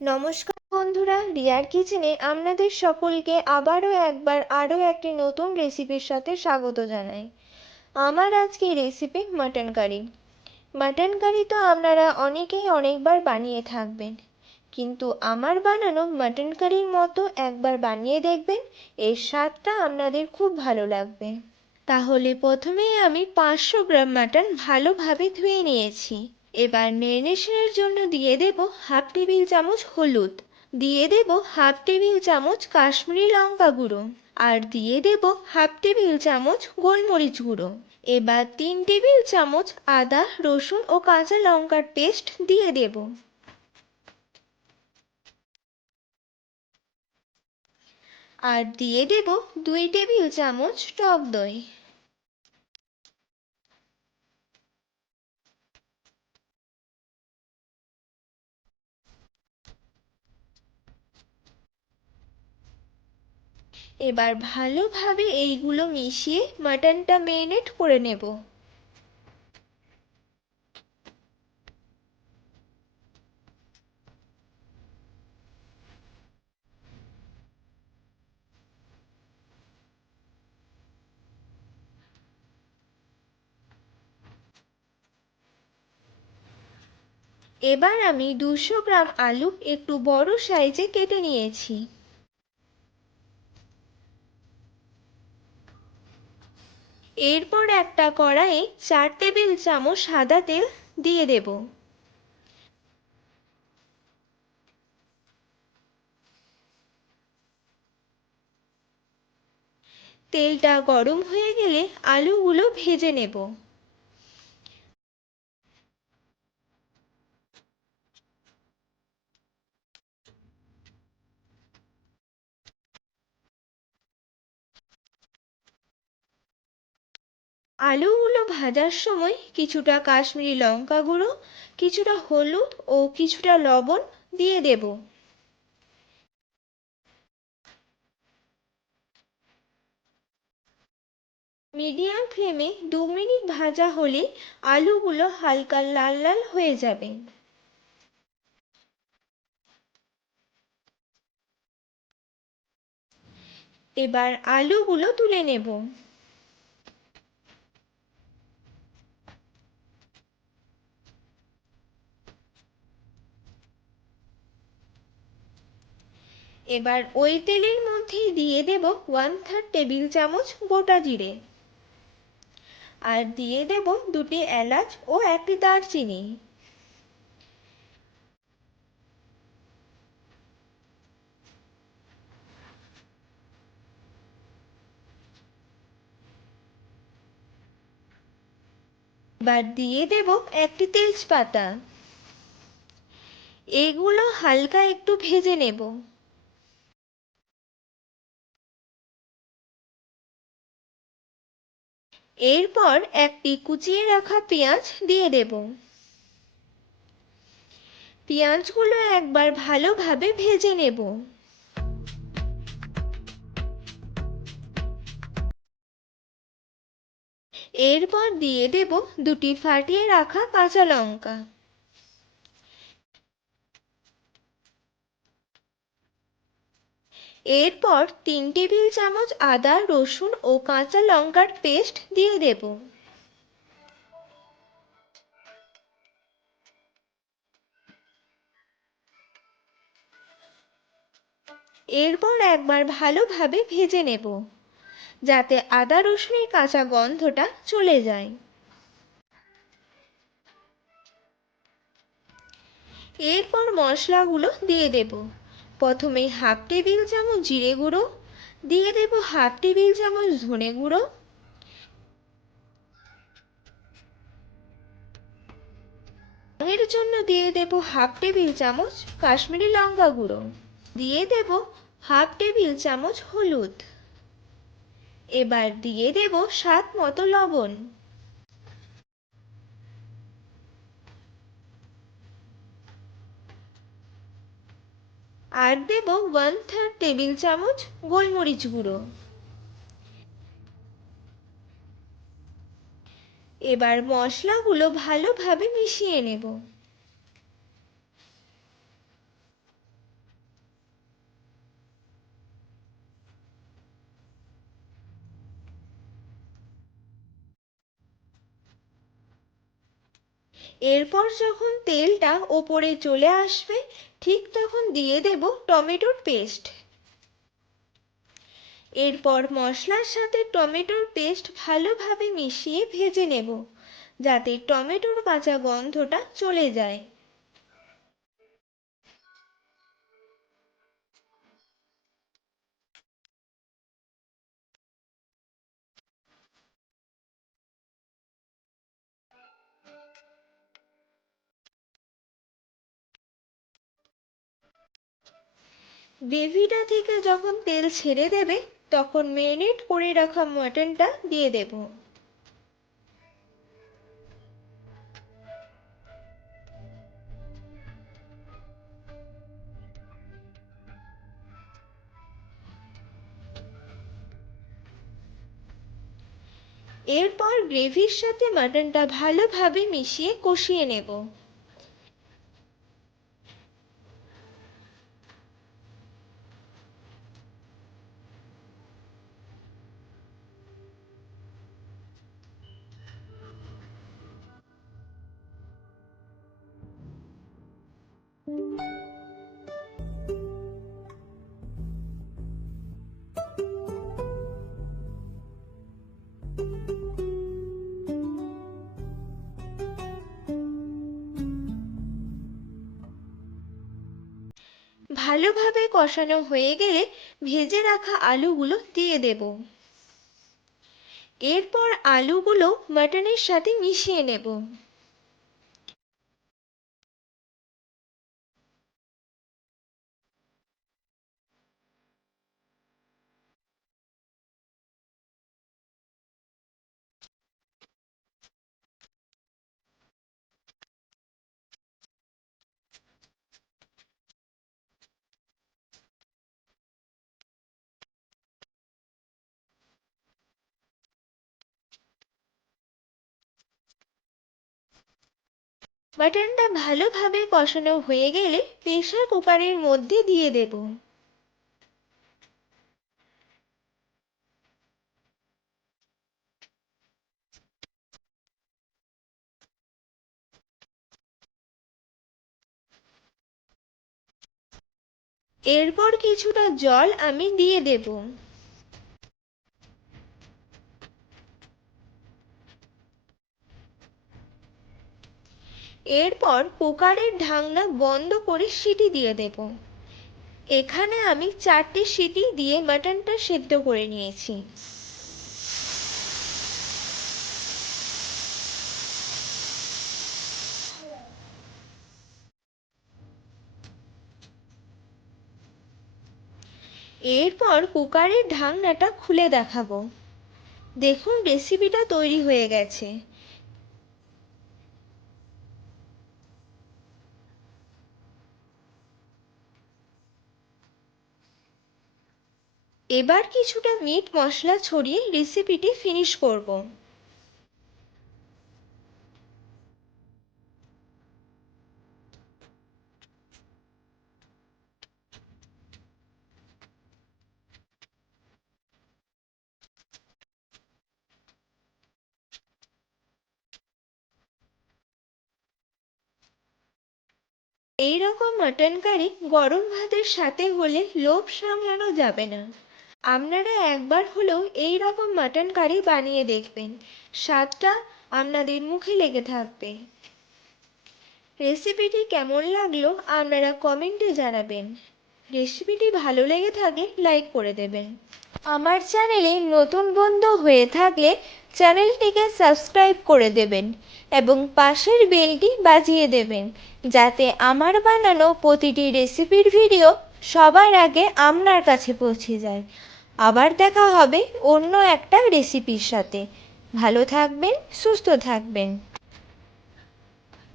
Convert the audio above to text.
নমস্কার বন্ধুরা, রিয়ার কিচেনে আপনাদের সকলকে আরও একটি নতুন রেসিপির সাথে স্বাগত জানাই। আমার আজকে recipe mutton curry. Mutton curry তো আপনারা অনেকেই অনেকবার বানিয়ে থাকবেন, কিন্তু আমার বানানো মাটন কারির মতো একবার বানিয়ে দেখবেন, এর স্বাদটা আপনাদের খুব ভালো লাগবে। তাহলে প্রথমেই আমি 500 গ্রাম মাটন ভালোভাবে ধুয়ে নিয়েছি। এবার ম্যারিনেশনের জন্য দিয়ে দেব হাফ টেবিল চামচ হলুদ, দিয়ে দেব হাফ টেবিল চামচ কাশ্মীরি লঙ্কা গুঁড়ো, আর দিয়ে দেব হাফ টেবিল চামচ গোলমরিচ গুঁড়ো। এবার 3 টেবিল চামচ আদা রসুন ও কাঁচা লঙ্কার পেস্ট দিয়ে দেব। আর দিয়ে দেব 2 টেবিল চামচ টক দই। এবার ভালোভাবে এইগুলো মিশিয়ে মাটনটা ম্যারিনেট করে নেব। এবার আমি 200 গ্রাম আলু একটু বড় সাইজে কেটে নিয়েছি। এরপর একটা কড়াইয়ে 4 টেবিল চামচ সাদা তেল দিয়ে দেব। তেলটা গরম হয়ে গেলে আলুগুলো ভেজে নেব। আলুগুলো ভাজার সময় কিছুটা কাশ্মীরি লঙ্কা গুঁড়ো, কিছুটা হলুদ ও কিছুটা লবণ দিয়ে দেব। মিডিয়াম ফ্লেমে 2 মিনিট ভাজা হলে আলুগুলো হালকা লাল লাল হয়ে যাবে। এবার আলুগুলো তুলে নেব। এবার ওই তেলের মধ্যেই দিয়ে দেব 1/3 টেবিল চামচ গোটা জিরে, আর দিয়ে দেব 2টি এলাচ ও একটি দারচিনি। এবার দিয়ে দেব একটি তেজপাতা। এগুলো হালকা একটু ভেজে নেব। এরপর একটি কুচিয়ে রাখা পেঁয়াজ দিয়ে দেব। পেঁয়াজগুলো একবার ভালোভাবে ভেজে নেব। এরপর দিয়ে দেব 2টি ফাটিয়ে রাখা কাঁচা লঙ্কা। এরপর 3 টেবিল চামচ আদা রসুন ও কাঁচা লঙ্কার পেস্ট দিয়ে দেব। এরপর একবার ভালোভাবে ভেজে নেব, যাতে আদা রসুনের কাঁচা গন্ধটা চলে যায়। এরপর মশলাগুলো দিয়ে দেব। প্রথমে হাফ টেবিল চামচ জিরে গুঁড়ো, দিয়ে দেব হাফ টেবিল চামচ ধনে গুঁড়ো, এর জন্য দিয়ে দেব হাফ টেবিল চামচ কাশ্মীরি লঙ্কা গুঁড়ো, দিয়ে দেব হাফ টেবিল চামচ হলুদ। এবার দিয়ে দেব স্বাদ মতো লবণ, আর দেব 1/3 টেবিল চামচ গোলমরিচ গুঁড়ো। এবার মশলাগুলো ভালোভাবে মিশিয়ে নেব। এরপর যখন তেলটা ওপরে চলে আসবে ঠিক তখন দিয়ে দেব টমেটোর পেস্ট। এরপর মশলার সাথে টমেটোর পেস্ট ভালোভাবে মিশিয়ে ভেজে নেব যাতে টমেটোর কাঁচা গন্ধটা চলে যায়। গ্রেভিটা থেকে যখন তেল ছেড়ে দেবে তখন ম্যারিনেট করে রাখা মাটনটা দিয়ে দেব। এরপর গ্রেভির সাথে মাটনটা ভালোভাবে মিশিয়ে কষিয়ে নেব। ভালোভাবে কষানো হয়ে গেলে ভেজে রাখা আলুগুলো দিয়ে দেব। এরপর আলুগুলো মাটনের সাথে মিশিয়ে নেব। মাটনটা ভালোভাবে কষানো হয়ে গেলে প্রেসার কুকারের মধ্যে দিয়ে দেব। এরপর কিছুটা জল আমি দিয়ে দেব। এরপর কুকারের ঢাকনা বন্ধ করে সিটি দিয়ে দেব। এখানে আমি 4টে সিটি দিয়ে মাটনটা সেদ্ধ করে নিয়েছি। এরপর কুকারের ঢাকনাটা খুলে দেখাবো। দেখুন রেসিপিটা তৈরি হয়ে গেছে। এবার কিছুটা মিট মশলা ছড়িয়ে রেসিপিটি ফিনিশ করব। এইরকম মাটন কারি গরম ভাতের সাথে হলে লোভ সামলানো যাবে না। আপনারা একবার হলেও এই রকম মাটন কারি বানিয়ে দেখবেন, স্বাদটা আপনাদের মুখে লেগে থাকবে। রেসিপিটি কেমন লাগলো আপনারা কমেন্টে জানাবেন। রেসিপিটি ভালো লেগে থাকলে লাইক করে দেবেন। আমার চ্যানেলে নতুন বন্ধু হয়ে থাকলে চ্যানেলটিকে সাবস্ক্রাইব করে দেবেন এবং পাশের বেলটি বাজিয়ে দেবেন যাতে আমার বানানো প্রতিটি রেসিপির ভিডিও সবার আগে আপনার কাছে পৌঁছে যায়। আবার দেখা হবে অন্য একটা রেসিপির সাথে। ভালো থাকবেন, সুস্থ থাকবেন।